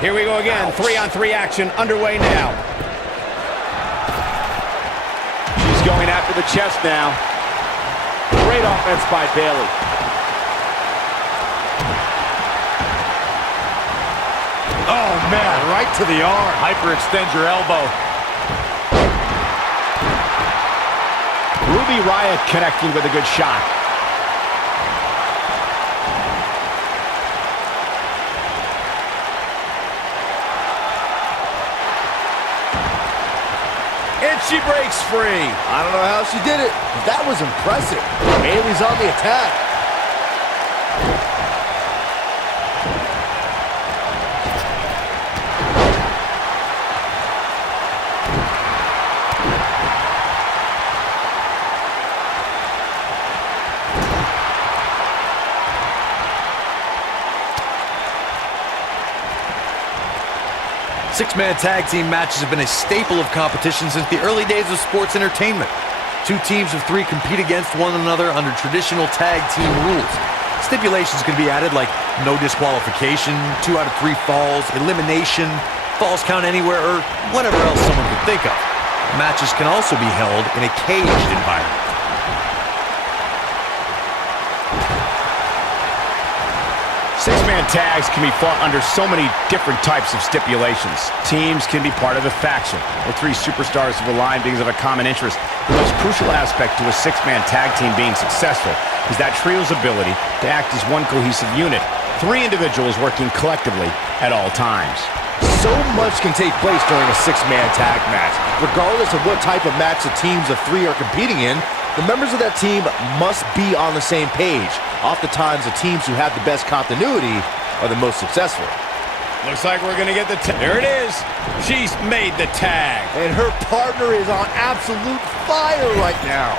Here we go again. 3-on-3 action underway now. She's going after the chest now. Great offense by Bayley. Oh, man, right to the arm. Hyperextend your elbow. Riott connecting with a good shot. And she breaks free. I don't know how she did it, but that was impressive. Bayley's on the attack. Six-man tag team matches have been a staple of competition since the early days of sports entertainment. Two teams of three compete against one another under traditional tag team rules. Stipulations can be added like no disqualification, 2 out of 3 falls, elimination, falls count anywhere, or whatever else someone could think of. Matches can also be held in a caged environment. Six-man tags can be fought under so many different types of stipulations. Teams can be part of a faction, or 3 superstars have aligned because of a common interest. The most crucial aspect to a six-man tag team being successful is that trio's ability to act as one cohesive unit. 3 individuals working collectively at all times. So much can take place during a six-man tag match. Regardless of what type of match the teams of 3 are competing in, the members of that team must be on the same page. Oftentimes, the teams who have the best continuity are the most successful. Looks like we're going to get the tag. There it is. She's made the tag. And her partner is on absolute fire right now.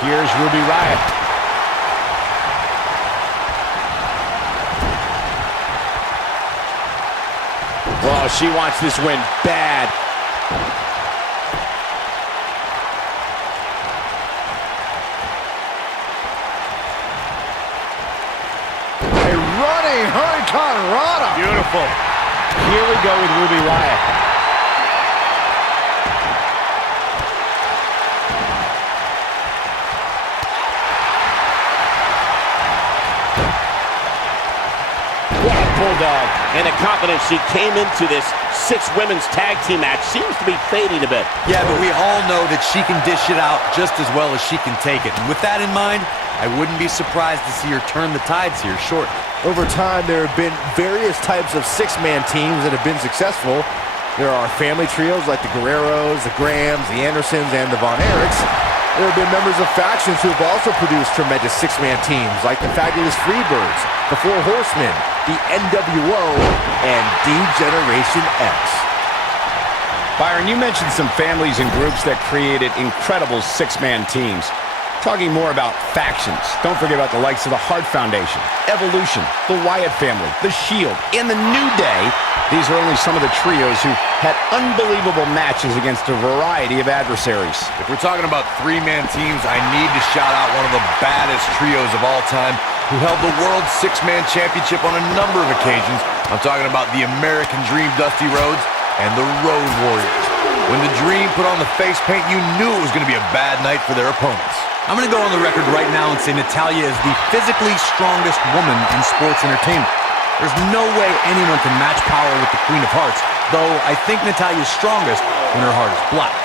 Here's Riott. Well, she wants this win bad. A running Hurricane Rana. Beautiful. Here we go with Riott. What a bulldog. And the confidence she came into this 6 women's tag team match seems to be fading a bit. Yeah, but we all know that she can dish it out just as well as she can take it. And with that in mind, I wouldn't be surprised to see her turn the tides here shortly. Over time, there have been various types of six-man teams that have been successful. There are family trios like the Guerreros, the Grahams, the Andersons, and the Von Erichs. There have been members of factions who have also produced tremendous six-man teams like the Fabulous Freebirds, the Four Horsemen, the NWO, and D-Generation X. Byron, you mentioned some families and groups that created incredible six-man teams. Talking more about factions, don't forget about the likes of the Hart Foundation, Evolution, the Wyatt family, the Shield, and the New Day. These are only some of the trios who had unbelievable matches against a variety of adversaries. If we're talking about 3-man teams, I need to shout out one of the baddest trios of all time who held the World 6-Man Championship on a number of occasions. I'm talking about the American Dream Dusty Rhodes and the Road Warriors. When the Dream put on the face paint, you knew it was going to be a bad night for their opponents. I'm going to go on the record right now and say Natalya is the physically strongest woman in sports entertainment. There's no way anyone can match power with the Queen of Hearts, though I think Natalya is strongest when her heart is black.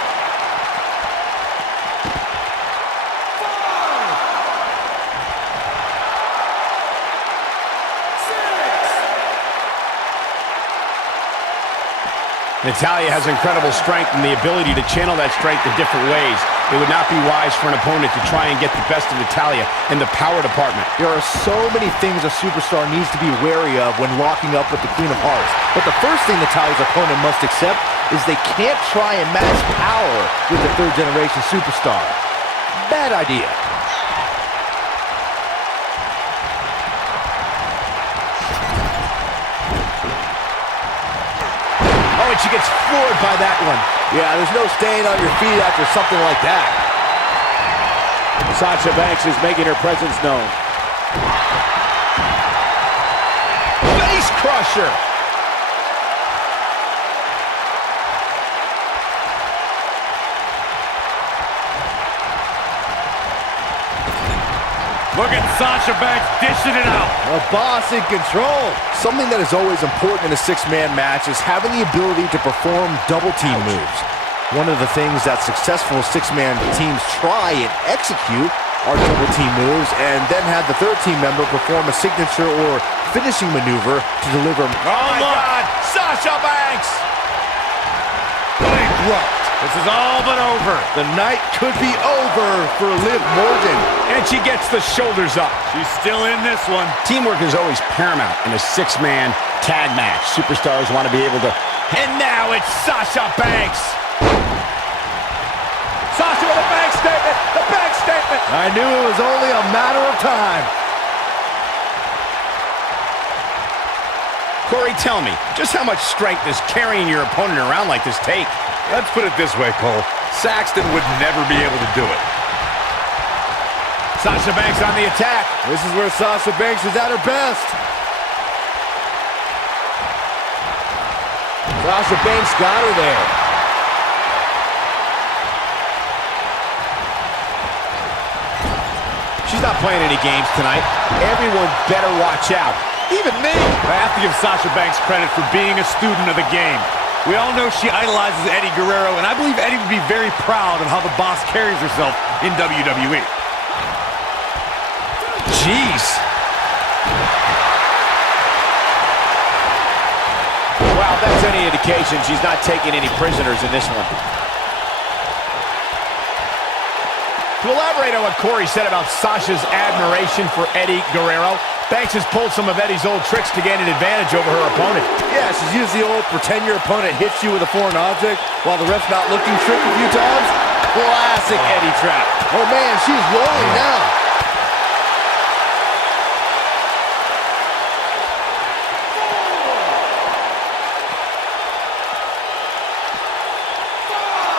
Natalya has incredible strength and the ability to channel that strength in different ways. It would not be wise for an opponent to try and get the best of Natalya in the power department. There are so many things a superstar needs to be wary of when locking up with the Queen of Hearts. But the first thing Natalya's opponent must accept is they can't try and match power with the third-generation superstar. Bad idea. Oh, and she gets floored by that one. Yeah, there's no staying on your feet after something like that. Sasha Banks is making her presence known. Face crusher. Look at Sasha Banks dishing it out. A boss in control. Something that is always important in a six-man match is having the ability to perform double team moves. One of the things that successful six-man teams try and execute are double team moves, and then have the third team member perform a signature or finishing maneuver to deliver. Oh my God, Sasha Banks! Bankrupt. This is all but over. The night could be over for Liv Morgan. And she gets the shoulders up. She's still in this one. Teamwork is always paramount in a six-man tag match. Superstars want to be able to... And now it's Sasha Banks! Sasha with a bank statement. The bank statement. I knew it was only a matter of time. Corey, tell me, just how much strength does carrying your opponent around like this take? Let's put it this way, Cole. Saxton would never be able to do it. Sasha Banks on the attack. This is where Sasha Banks is at her best. Sasha Banks got her there. She's not playing any games tonight. Everyone better watch out. Even me. I have to give Sasha Banks credit for being a student of the game. We all know she idolizes Eddie Guerrero, and I believe Eddie would be very proud of how the boss carries herself in WWE. Jeez. Wow, if that's any indication, she's not taking any prisoners in this one. To elaborate on what Corey said about Sasha's admiration for Eddie Guerrero, Banks has pulled some of Eddie's old tricks to gain an advantage over her opponent. Yeah, she's used the old pretend your opponent hits you with a foreign object while the ref's not looking trick a few times. Classic Eddie trap. Oh man, she's rolling now.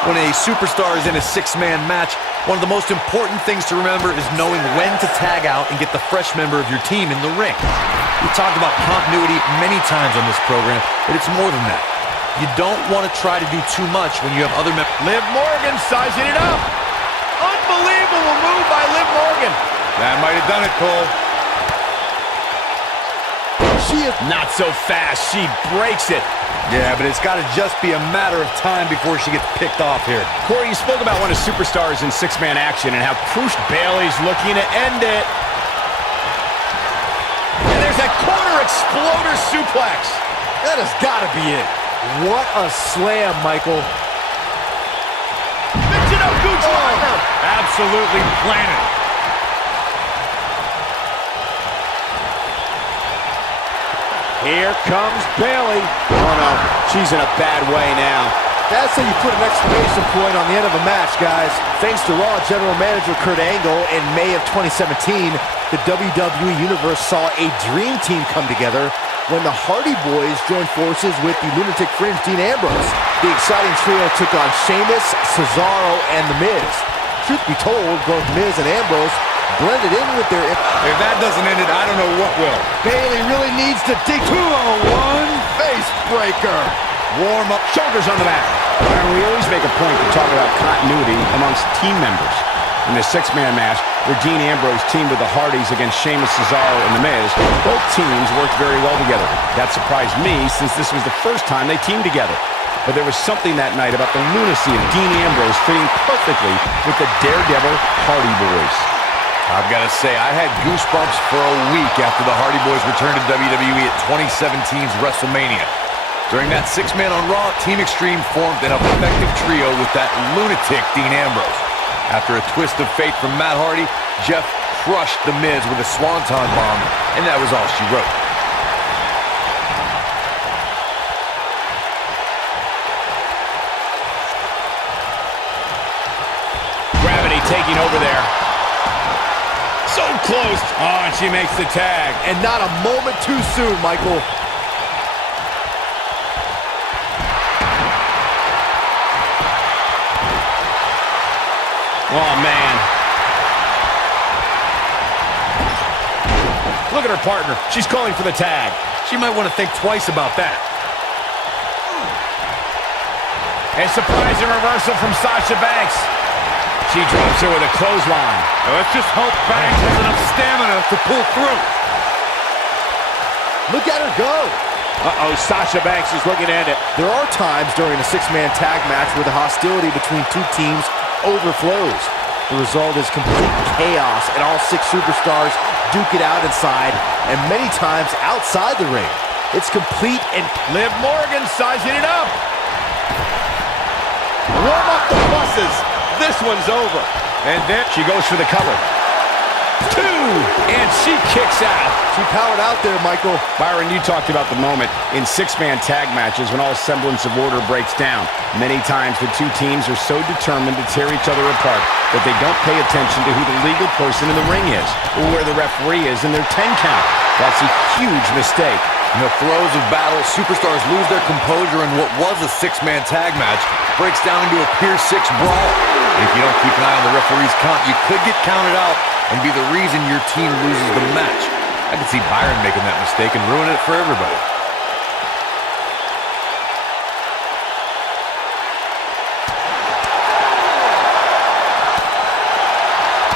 When a superstar is in a six-man match, one of the most important things to remember is knowing when to tag out and get the fresh member of your team in the ring. We talked about continuity many times on this program, but it's more than that. You don't want to try to do too much when you have other members. Liv Morgan sizing it up. Unbelievable move by Liv Morgan. That might have done it, Cole. She is not so fast. She breaks it. Yeah, but it's got to just be a matter of time before she gets picked off here. Corey, you spoke about one of superstars in six-man action and how crucial. Bayley's looking to end it. And there's that corner exploder suplex. That has got to be it. What a slam, Michael. Mixing up Gooch Driver. Absolutely planted. Here comes Bayley. Oh no, she's in a bad way now. That's how you put an exclamation point on the end of a match, guys. Thanks to Raw General Manager Kurt Angle, in May of 2017, the WWE Universe saw a dream team come together when the Hardy Boys joined forces with the Lunatic Fringe Dean Ambrose. The exciting trio took on Sheamus, Cesaro, and The Miz. Truth be told, both Miz and Ambrose blended in with their... If that doesn't end it, I don't know what will. Bayley really needs to dig... 2-on-1 face breaker. Warm up, shoulders on the mat. And we always make a point to talk about continuity amongst team members. In the six-man match, where Dean Ambrose teamed with the Hardys against Sheamus, Cesaro, and The Miz, both teams worked very well together. That surprised me, since this was the first time they teamed together. But there was something that night about the lunacy of Dean Ambrose fitting perfectly with the Daredevil Hardy Boys. I've got to say, I had goosebumps for a week after the Hardy Boys returned to WWE at 2017's WrestleMania. During that six-man on Raw, Team Extreme formed an effective trio with that lunatic Dean Ambrose. After a twist of fate from Matt Hardy, Jeff crushed The Miz with a swanton bomb, and that was all she wrote. Gravity taking over there. So close. Oh, and she makes the tag. And not a moment too soon, Michael. Oh, man. Look at her partner. She's calling for the tag. She might want to think twice about that. A surprising reversal from Sasha Banks. She drops her with a clothesline. Now let's just hope Banks has enough stamina to pull through. Look at her go. Uh-oh, Sasha Banks is looking at it. There are times during a six-man tag match where the hostility between two teams overflows. The result is complete chaos, and all six superstars duke it out inside, and many times outside the ring. It's complete and... Liv Morgan sizing it up. Warm up the buses. This one's over. And then she goes for the cover. 2, and she kicks out. She powered out there, Michael. Byron, you talked about the moment in six-man tag matches when all semblance of order breaks down. Many times the two teams are so determined to tear each other apart that they don't pay attention to who the legal person in the ring is or where the referee is in their 10 count. That's a huge mistake. In the throes of battle, superstars lose their composure, and what was a six-man tag match breaks down into a Pier 6 brawl. And if you don't keep an eye on the referee's count, you could get counted out and be the reason your team loses the match. I could see Byron making that mistake and ruin it for everybody.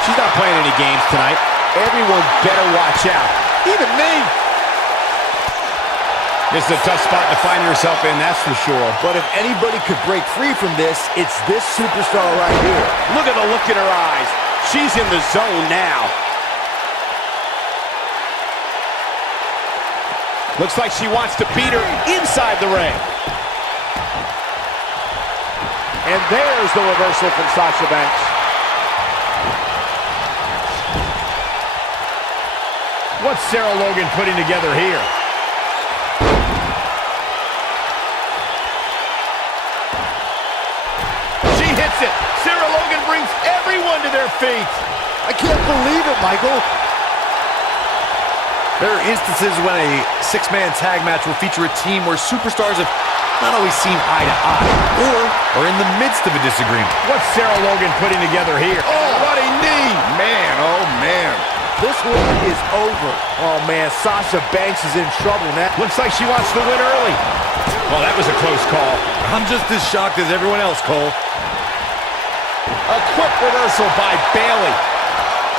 She's not playing any games tonight. Everyone better watch out. Even me. This is a tough spot to find yourself in, that's for sure. But if anybody could break free from this, it's this superstar right here. Look at the look in her eyes. She's in the zone now. Looks like she wants to beat her inside the ring. And there's the reversal from Sasha Banks. What's Sarah Logan putting together here? She hits it. Sarah Logan brings everyone to their feet. I can't believe it, Michael. There are instances when a six-man tag match will feature a team where superstars have not always seen eye to eye or are in the midst of a disagreement. What's Sarah Logan putting together here? Oh, what a knee! Man, oh man. This one is over. Oh man, Sasha Banks is in trouble now. Looks like she wants to win early. Well, that was a close call. I'm just as shocked as everyone else, Cole. A quick reversal by Bayley.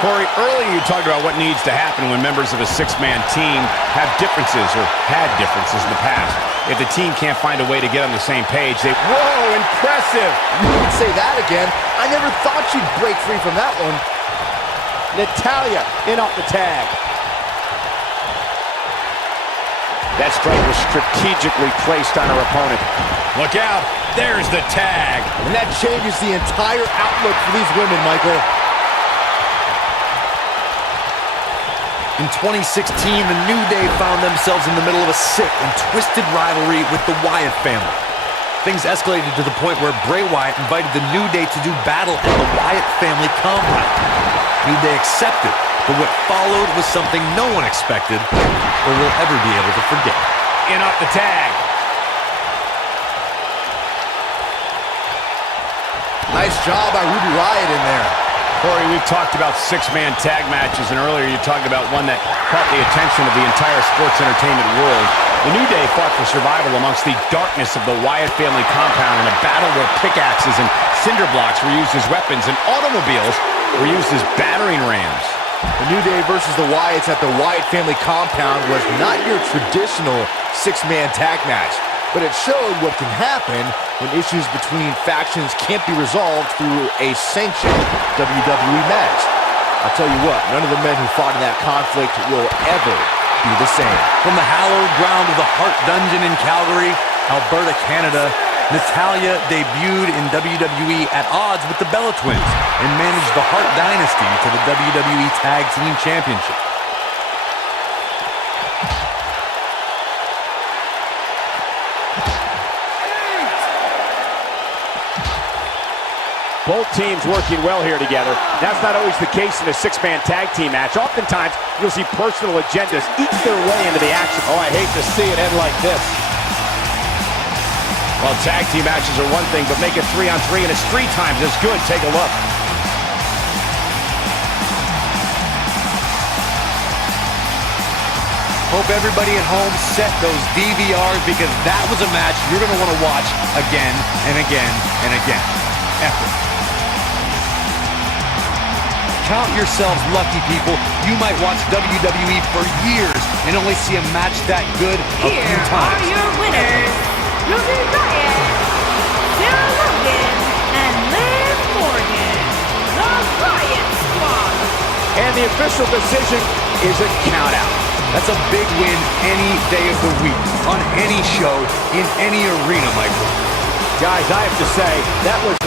Corey, earlier you talked about what needs to happen when members of a six-man team have differences or had differences in the past. If the team can't find a way to get on the same page, they... Whoa, impressive! You can say that again. I never thought you'd break free from that one. Natalya in off the tag. That strike was strategically placed on her opponent. Look out, there's the tag. And that changes the entire outlook for these women, Michael. In 2016, the New Day found themselves in the middle of a sick and twisted rivalry with the Riott family. Things escalated to the point where Bray Wyatt invited the New Day to do battle at the Riott family compound. New Day accepted, but what followed was something no one expected or will ever be able to forget. In off the tag. Nice job by Ruby Riott in there. Corey, we've talked about six-man tag matches, and earlier you talked about one that caught the attention of the entire sports entertainment world. The New Day fought for survival amongst the darkness of the Wyatt family compound in a battle where pickaxes and cinder blocks were used as weapons and automobiles were used as battering rams. The New Day versus the Wyatts at the Wyatt family compound was not your traditional six-man tag match, but it showed what can happen when issues between factions can't be resolved through a sanctioned WWE match. I'll tell you what, none of the men who fought in that conflict will ever be the same. From the hallowed ground of the Hart Dungeon in Calgary, Alberta, Canada, Natalya debuted in WWE at odds with the Bella Twins and managed the Hart Dynasty to the WWE Tag Team Championship. Both teams working well here together. That's not always the case in a six-man tag team match. Oftentimes, you'll see personal agendas eat their way into the action. Oh, I hate to see it end like this. Well, tag team matches are one thing, but make it 3-on-3 and it's 3 times as good. Take a look. Hope everybody at home set those DVRs because that was a match you're going to want to watch again and again and again. Epic. Count yourselves lucky, people. You might watch WWE for years and only see a match that good a few times. Here are your winners, Riott, Sarah Logan, and Liv Morgan, the Riott Squad. And the official decision is a countout. That's a big win any day of the week, on any show, in any arena, Michael. Guys, I have to say, that was